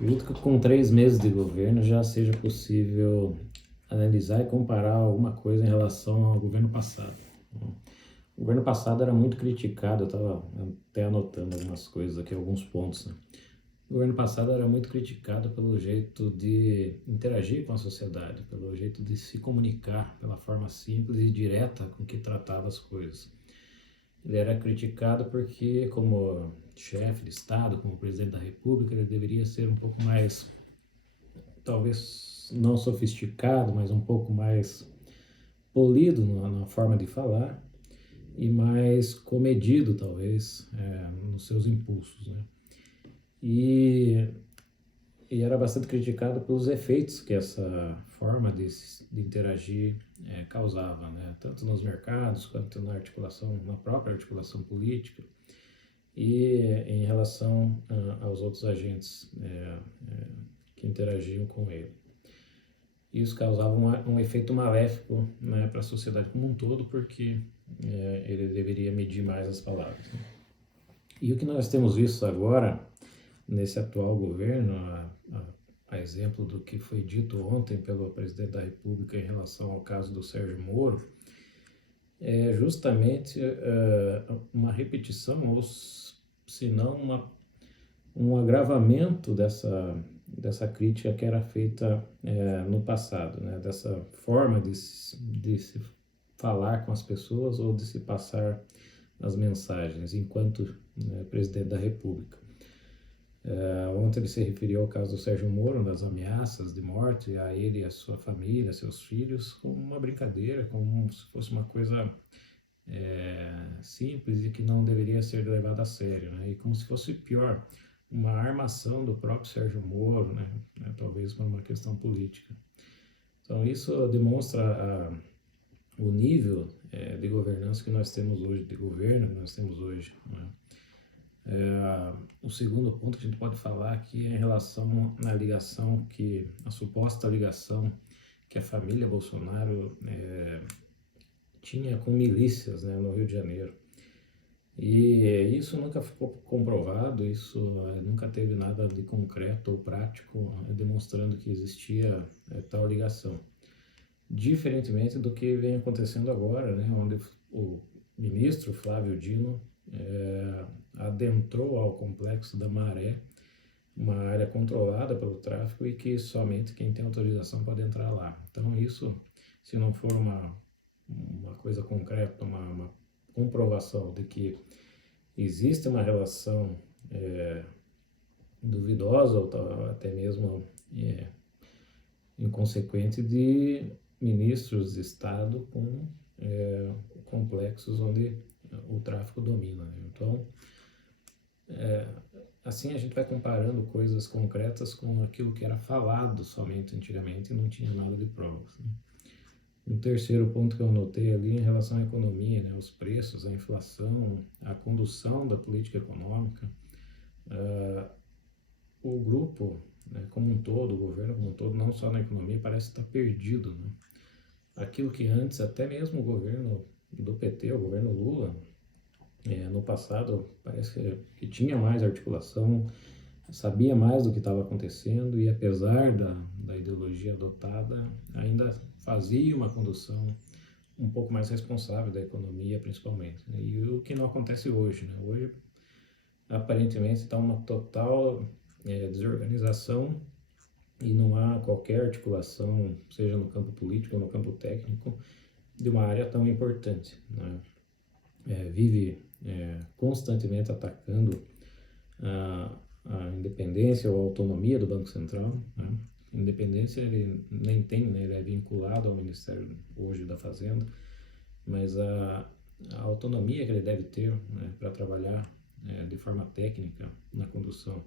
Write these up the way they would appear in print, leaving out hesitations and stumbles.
Acredito que com 3 meses de governo já seja possível analisar e comparar alguma coisa em relação ao governo passado. O governo passado era muito criticado, eu estava até anotando algumas coisas aqui, alguns pontos, né? O governo passado era muito criticado pelo jeito de interagir com a sociedade, pelo jeito de se comunicar, pela forma simples e direta com que tratava as coisas. Ele era criticado porque, como chefe de Estado, como presidente da República, ele deveria ser um pouco mais, talvez não sofisticado, mas um pouco mais polido na forma de falar e mais comedido, talvez, nos seus impulsos, né? E, e era bastante criticado pelos efeitos que essa forma de interagir causava, né? Tanto nos mercados quanto na articulação, na própria articulação política e em relação aos outros agentes que interagiam com ele. Isso causava um efeito maléfico, né, para a sociedade como um todo, porque ele deveria medir mais as palavras, né? E o que nós temos visto agora, nesse atual governo, a exemplo do que foi dito ontem pelo presidente da República em relação ao caso do Sérgio Moro, é justamente uma repetição, ou se não um agravamento dessa crítica que era feita no passado, né? Dessa forma de se falar com as pessoas ou de se passar as mensagens enquanto presidente da República. Ontem ele se referiu ao caso do Sérgio Moro, das ameaças de morte a ele e a sua família, seus filhos, como uma brincadeira, como se fosse uma coisa simples e que não deveria ser levada a sério, né? E como se fosse pior, uma armação do próprio Sérgio Moro, né? Talvez por uma questão política. Então isso demonstra o nível de governança que nós temos hoje, de governo que nós temos hoje, né? O segundo ponto que a gente pode falar aqui é em relação à ligação a suposta ligação que a família Bolsonaro tinha com milícias, né, no Rio de Janeiro. E isso nunca ficou comprovado, isso nunca teve nada de concreto ou prático demonstrando que existia tal ligação. Diferentemente do que vem acontecendo agora, né, onde o ministro Flávio Dino adentrou ao complexo da Maré, uma área controlada pelo tráfico e que somente quem tem autorização pode entrar lá. Então isso, se não for uma coisa concreta, uma comprovação de que existe uma relação duvidosa ou até mesmo inconsequente de ministros de Estado com complexos onde o tráfico domina, né? Então, assim a gente vai comparando coisas concretas com aquilo que era falado somente antigamente e não tinha nada de provas, né? Um terceiro ponto que eu notei ali em relação à economia, né, os preços, a inflação, a condução da política econômica, o grupo, né, como um todo, o governo como um todo, não só na economia, parece estar perdido, né? Aquilo que antes, até mesmo o governo do PT, o governo Lula, no passado, parece que tinha mais articulação, sabia mais do que estava acontecendo e, apesar da ideologia adotada, ainda fazia uma condução um pouco mais responsável da economia, principalmente, né? E o que não acontece hoje, né? Hoje, aparentemente, está uma total desorganização e não há qualquer articulação, seja no campo político ou no campo técnico, de uma área tão importante, né? Vive constantemente atacando a independência ou a autonomia do Banco Central, né? Independência ele nem tem, né? Ele é vinculado ao Ministério hoje da Fazenda, mas a autonomia que ele deve ter, né, para trabalhar de forma técnica na condução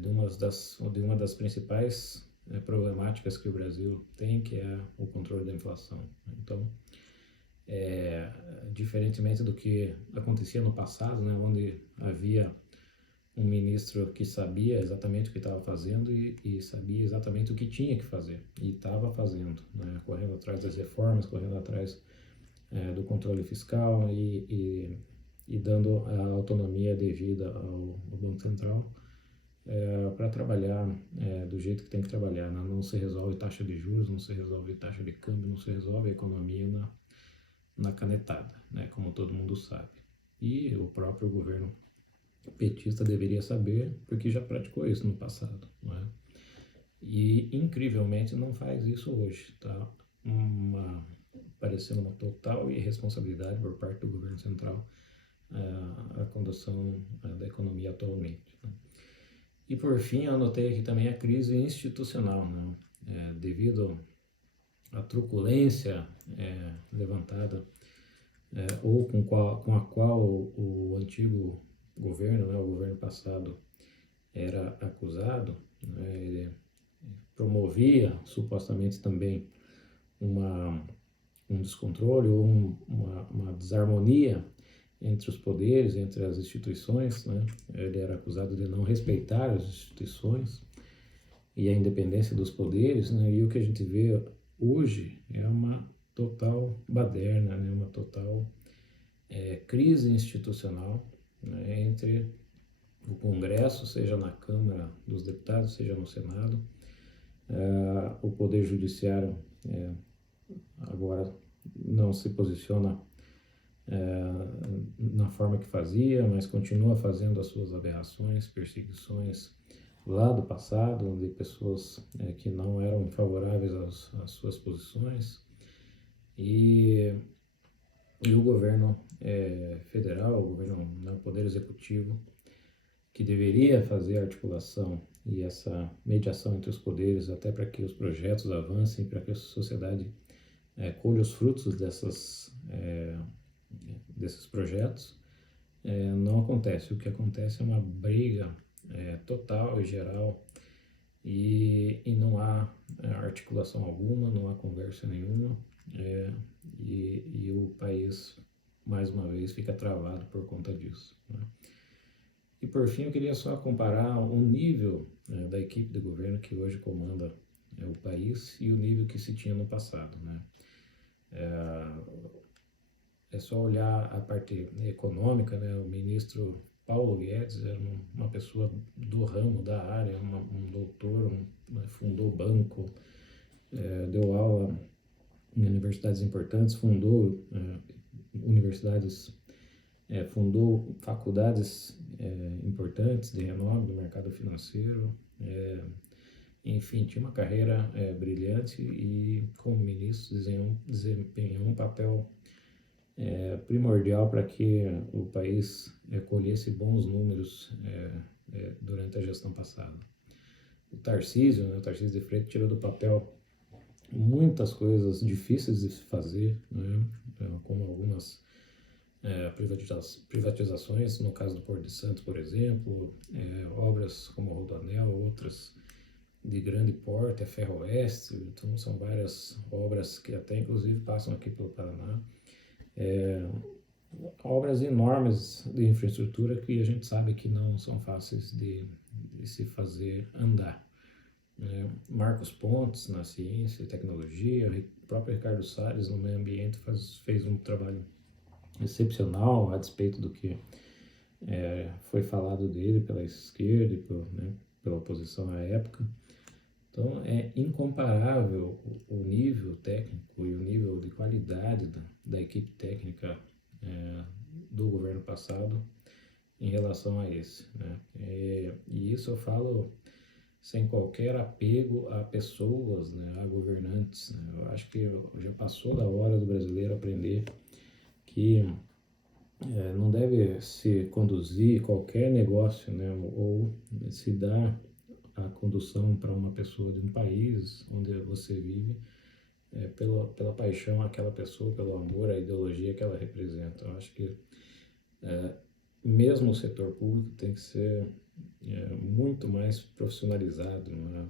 de uma das principais problemáticas que o Brasil tem, que é o controle da inflação. Então, diferentemente do que acontecia no passado, né, onde havia um ministro que sabia exatamente o que estava fazendo e sabia exatamente o que tinha que fazer e estava fazendo, né, correndo atrás das reformas, correndo atrás do controle fiscal e dando a autonomia devida ao Banco Central. para trabalhar do jeito que tem que trabalhar, né? Não se resolve taxa de juros, não se resolve taxa de câmbio, não se resolve a economia na canetada, né? Como todo mundo sabe. E o próprio governo petista deveria saber, porque já praticou isso no passado, não é? E incrivelmente não faz isso hoje, tá? Parecendo uma total irresponsabilidade por parte do governo central a condução da economia atualmente, né? E por fim, eu anotei aqui também a crise institucional, né? Devido à truculência levantada ou com a qual o antigo governo, né, o governo passado, era acusado, né? Ele promovia supostamente também uma, um descontrole ou uma desarmonia entre os poderes, entre as instituições, né? Ele era acusado de não respeitar as instituições e a independência dos poderes, né? E o que a gente vê hoje é uma total baderna, né? Uma total crise institucional, né? Entre o Congresso, seja na Câmara dos Deputados, seja no Senado, o Poder Judiciário agora não se posiciona na forma que fazia, mas continua fazendo as suas aberrações, perseguições lá do passado, onde pessoas que não eram favoráveis às suas posições, e, e o governo federal, o governo, né, o poder executivo, que deveria fazer a articulação e essa mediação entre os poderes, até para que os projetos avancem, para que a sociedade colha os frutos desses projetos, não acontece. O que acontece é uma briga total e geral e não há articulação alguma, não há conversa nenhuma e o país, mais uma vez, fica travado por conta disso, né? E por fim, eu queria só comparar o nível da equipe de governo que hoje comanda o país e o nível que se tinha no passado, né? É só olhar a parte econômica, né? O ministro Paulo Guedes era uma pessoa do ramo, da área, um doutor, fundou banco, deu aula em universidades importantes, fundou universidades, fundou faculdades importantes de renome do mercado financeiro, enfim, tinha uma carreira brilhante e como ministro desempenhou um papel primordial para que o país colhesse bons números durante a gestão passada. O Tarcísio, né, o Tarcísio de Freitas tirou do papel muitas coisas difíceis de se fazer, né, como algumas privatizações, no caso do Porto de Santos, por exemplo, obras como o Rodoanel, outras de grande porte, a Ferroeste, então são várias obras que até inclusive passam aqui pelo Paraná, obras enormes de infraestrutura que a gente sabe que não são fáceis de se fazer andar. Marcos Pontes na ciência e tecnologia, o próprio Ricardo Salles no meio ambiente fez um trabalho excepcional a despeito do que foi falado dele pela esquerda e pela oposição à época. Então é incomparável o nível técnico e o nível de qualidade da equipe técnica do governo passado em relação a esse, né? E isso eu falo sem qualquer apego a pessoas, né, a governantes, né? Eu acho que já passou da hora do brasileiro aprender que não deve se conduzir qualquer negócio, né, ou se dar a condução para uma pessoa de um país onde você vive pela paixão àquela pessoa, pelo amor à ideologia que ela representa. Eu acho que mesmo o setor público tem que ser muito mais profissionalizado, né?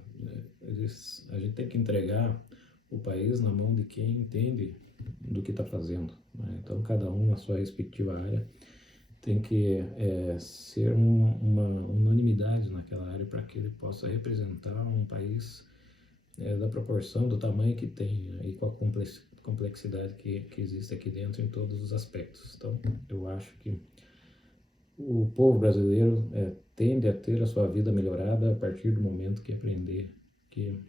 A gente tem que entregar o país na mão de quem entende do que está fazendo, né? Então, cada um na sua respectiva área tem que ser uma unanimidade naquela área para que ele possa representar um país da proporção, do tamanho que tem, né? E com a complexidade que existe aqui dentro em todos os aspectos. Então, eu acho que O povo brasileiro tende a ter a sua vida melhorada a partir do momento que aprender que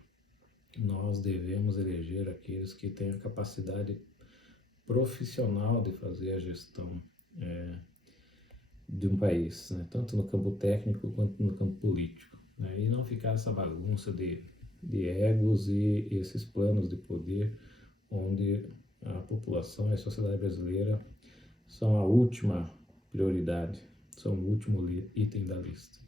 nós devemos eleger aqueles que têm a capacidade profissional de fazer a gestão de um país, né? Tanto no campo técnico quanto no campo político, né? E não ficar essa bagunça de egos e esses planos de poder onde a população e a sociedade brasileira são a última prioridade, são o último item da lista.